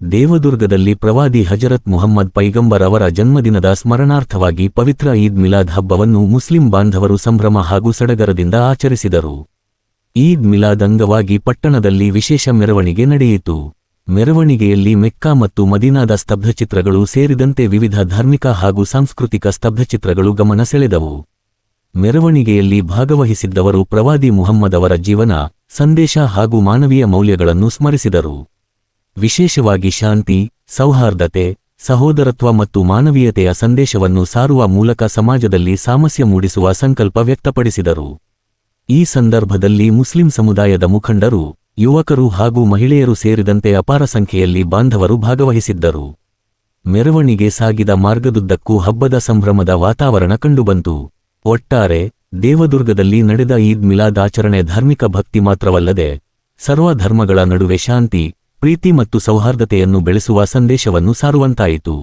ದೇವದುರ್ಗದಲ್ಲಿ ಪ್ರವಾದಿ ಹಜರತ್ ಮುಹಮ್ಮದ್ ಪೈಗಂಬರ್ ಅವರ ಜನ್ಮದಿನದ ಸ್ಮರಣಾರ್ಥವಾಗಿ ಪವಿತ್ರ ಈದ್ ಮಿಲಾದ್ ಹಬ್ಬವನ್ನು ಮುಸ್ಲಿಂ ಬಾಂಧವರು ಸಂಭ್ರಮ ಹಾಗೂ ಸಡಗರದಿಂದ ಆಚರಿಸಿದರು. ಈದ್ ಮಿಲಾದ್ ಅಂಗವಾಗಿ ಪಟ್ಟಣದಲ್ಲಿ ವಿಶೇಷ ಮೆರವಣಿಗೆ ನಡೆಯಿತು. ಮೆರವಣಿಗೆಯಲ್ಲಿ ಮೆಕ್ಕಾ ಮತ್ತು ಮದೀನಾದ ಸ್ತಬ್ಧಚಿತ್ರಗಳು ಸೇರಿದಂತೆ ವಿವಿಧ ಧಾರ್ಮಿಕ ಹಾಗೂ ಸಾಂಸ್ಕೃತಿಕ ಸ್ತಬ್ಧಚಿತ್ರಗಳು ಗಮನ ಸೆಳೆದವು. ಮೆರವಣಿಗೆಯಲ್ಲಿ ಭಾಗವಹಿಸಿದ್ದವರು ಪ್ರವಾದಿ ಮುಹಮ್ಮದ್ ಅವರ ಜೀವನ, ಸಂದೇಶ ಹಾಗೂ ಮಾನವೀಯ ಮೌಲ್ಯಗಳನ್ನು ಸ್ಮರಿಸಿದರು. ವಿಶೇಷವಾಗಿ ಶಾಂತಿ, ಸೌಹಾರ್ದತೆ, ಸಹೋದರತ್ವ ಮತ್ತು ಮಾನವೀಯತೆಯ ಸಂದೇಶವನ್ನು ಸಾರುವ ಮೂಲಕ ಸಮಾಜದಲ್ಲಿ ಸಾಮರಸ್ಯ ಮೂಡಿಸುವ ಸಂಕಲ್ಪ ವ್ಯಕ್ತಪಡಿಸಿದರು. ಈ ಸಂದರ್ಭದಲ್ಲಿ ಮುಸ್ಲಿಂ ಸಮುದಾಯದ ಮುಖಂಡರು, ಯುವಕರು ಹಾಗೂ ಮಹಿಳೆಯರು ಸೇರಿದಂತೆ ಅಪಾರ ಸಂಖ್ಯೆಯಲ್ಲಿ ಬಾಂಧವರು ಭಾಗವಹಿಸಿದ್ದರು. ಮೆರವಣಿಗೆ ಸಾಗಿದ ಮಾರ್ಗದುದ್ದಕ್ಕೂ ಹಬ್ಬದ ಸಂಭ್ರಮದ ವಾತಾವರಣ ಕಂಡುಬಂತು. ಒಟ್ಟಾರೆ ದೇವದುರ್ಗದಲ್ಲಿ ನಡೆದ ಈದ್ ಮಿಲಾದ್ ಆಚರಣೆ ಧಾರ್ಮಿಕ ಭಕ್ತಿ ಮಾತ್ರವಲ್ಲದೆ ಸರ್ವ ಧರ್ಮಗಳ ನಡುವೆ ಶಾಂತಿ, ಪ್ರೀತಿ ಮತ್ತು ಸೌಹಾರ್ದತೆಯನ್ನು ಬೆಳೆಸುವ ಸಂದೇಶವನ್ನು ಸಾರುವಂತಾಯಿತು.